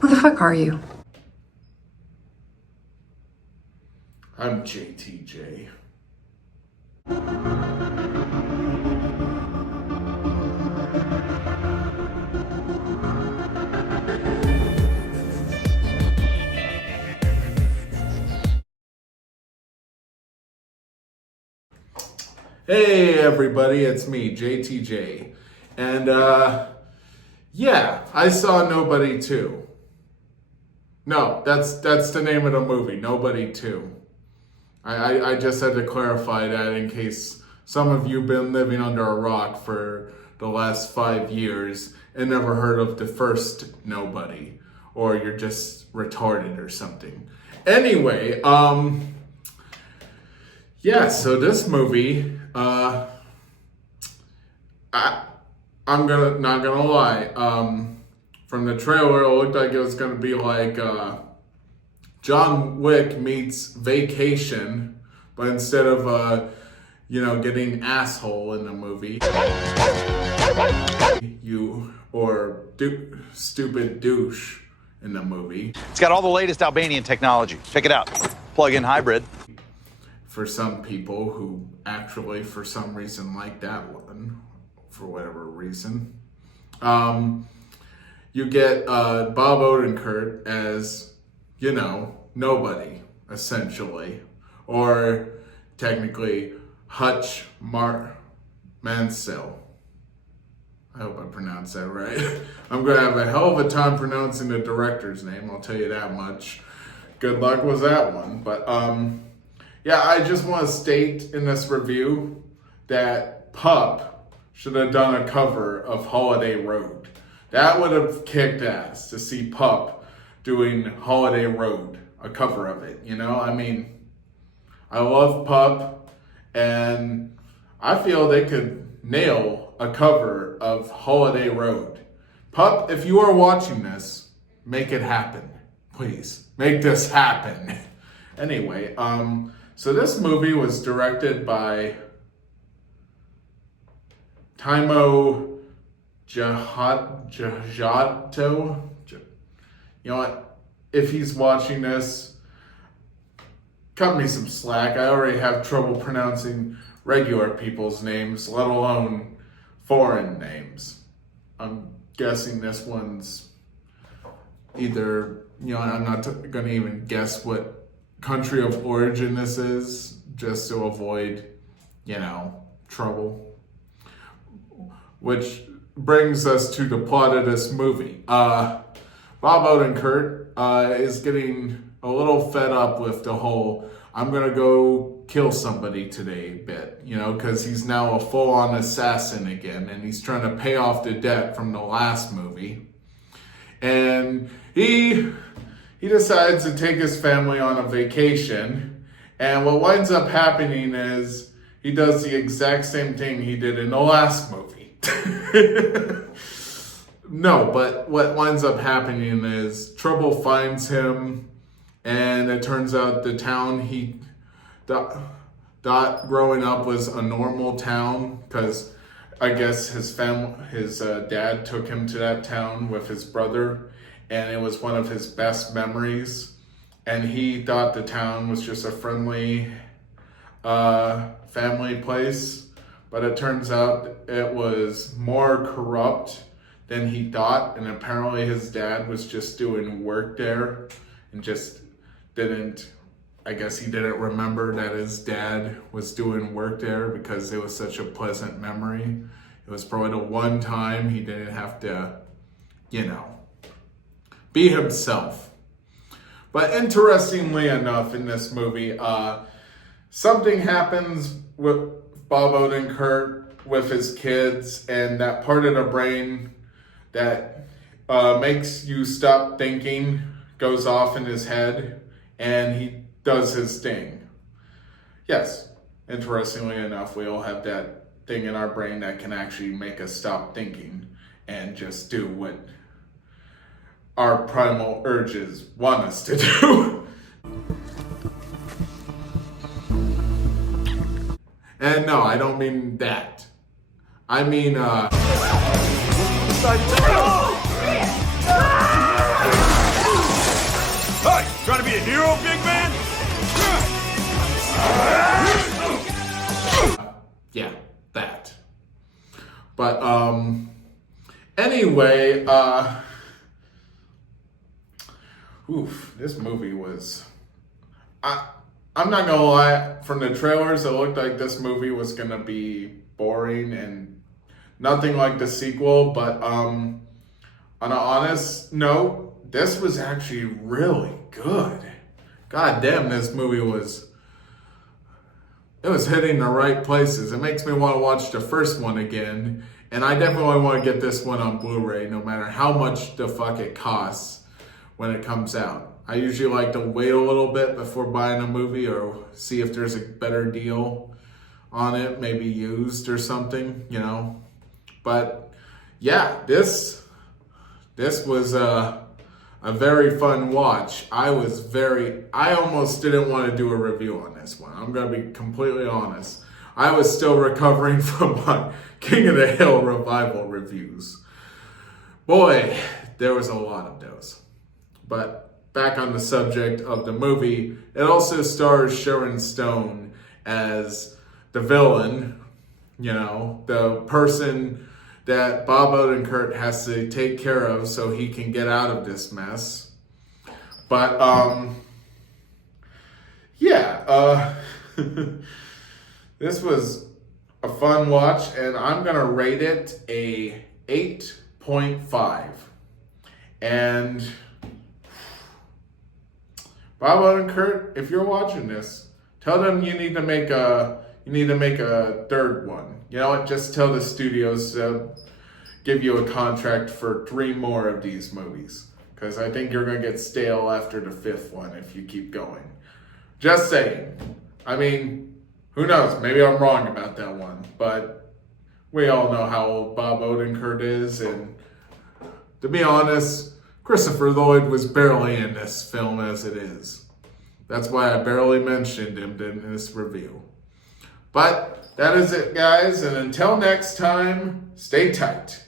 Who the fuck are you? I'm JTJ. Hey everybody, it's me, JTJ. And yeah, I saw Nobody too. No, that's the name of the movie, Nobody 2. I just had to clarify that in case some of you been living under a rock for the last 5 years and never heard of the first Nobody, or you're just retarded or something. Anyway, yeah, so this movie, I'm not gonna lie. From the trailer, it looked like it was gonna be like John Wick meets Vacation, but instead of getting asshole in the movie, stupid douche in the movie. It's got all the latest Albanian technology. Check it out. Plug-in hybrid. For some people who actually, for some reason, like that one, for whatever reason. You get Bob Odenkirk as, nobody, essentially. Or technically, Hutch Mansell. I hope I pronounced that right. I'm going to have a hell of a time pronouncing the director's name, I'll tell you that much. Good luck with that one. But, yeah, I just want to state in this review that Pup should have done a cover of Holiday Road. That would have kicked ass to see Pup doing Holiday Road, a cover of it, I mean, I love Pup, and I feel they could nail a cover of Holiday Road. Pup, if you are watching this, make it happen. Please, make this happen. Anyway, so this movie was directed by Timo Jahato. You know what? If he's watching this, cut me some slack. I already have trouble pronouncing regular people's names, let alone foreign names. I'm guessing this one's either, I'm not going to even guess what country of origin this is, just to avoid, trouble. Which brings us to the plot of this movie. Bob Odenkirk is getting a little fed up with the whole I'm gonna go kill somebody today bit, because he's now a full-on assassin again, and he's trying to pay off the debt from the last movie. And he decides to take his family on a vacation, and what winds up happening is he does the exact same thing he did in the last movie. No, but what winds up happening is trouble finds him, and it turns out the town he thought growing up was a normal town, because I guess his dad took him to that town with his brother, and it was one of his best memories, and he thought the town was just a friendly family place, but it turns out it was more corrupt than he thought, and apparently his dad was just doing work there and just didn't remember that his dad was doing work there because it was such a pleasant memory. It was probably the one time he didn't have to, be himself. But interestingly enough, in this movie, something happens with Bob Odenkirk with his kids, and that part of the brain that makes you stop thinking goes off in his head, and he does his thing. Yes, interestingly enough, we all have that thing in our brain that can actually make us stop thinking and just do what our primal urges want us to do. And no, I don't mean that. I mean, Anyway, this movie was. I'm not gonna lie. From the trailers, it looked like this movie was gonna be boring and nothing like the sequel. But on an honest note, this was actually really good. God damn, this movie was. It was hitting the right places. It makes me want to watch the first one again. And I definitely want to get this one on Blu-ray, no matter how much the fuck it costs when it comes out. I usually like to wait a little bit before buying a movie or see if there's a better deal on it, maybe used or something, you know. But yeah, this was a very fun watch. I almost didn't want to do a review on this one. I'm going to be completely honest. I was still recovering from my King of the Hill revival reviews. Boy, there was a lot of those. But back on the subject of the movie, it also stars Sharon Stone as the villain, you know, the person that Bob Odenkirk has to take care of so he can get out of this mess. But, this was a fun watch, and I'm going to rate it a 8.5. And Bob Odenkirk, if you're watching this, tell them you need to make a third one. You know what? Just tell the studios to give you a contract for 3 more of these movies. Because I think you're going to get stale after the 5th one if you keep going. Just saying. I mean, who knows? Maybe I'm wrong about that one. But we all know how old Bob Odenkirk is. And to be honest, Christopher Lloyd was barely in this film as it is. That's why I barely mentioned him in this review. But that is it, guys. And until next time, stay tight.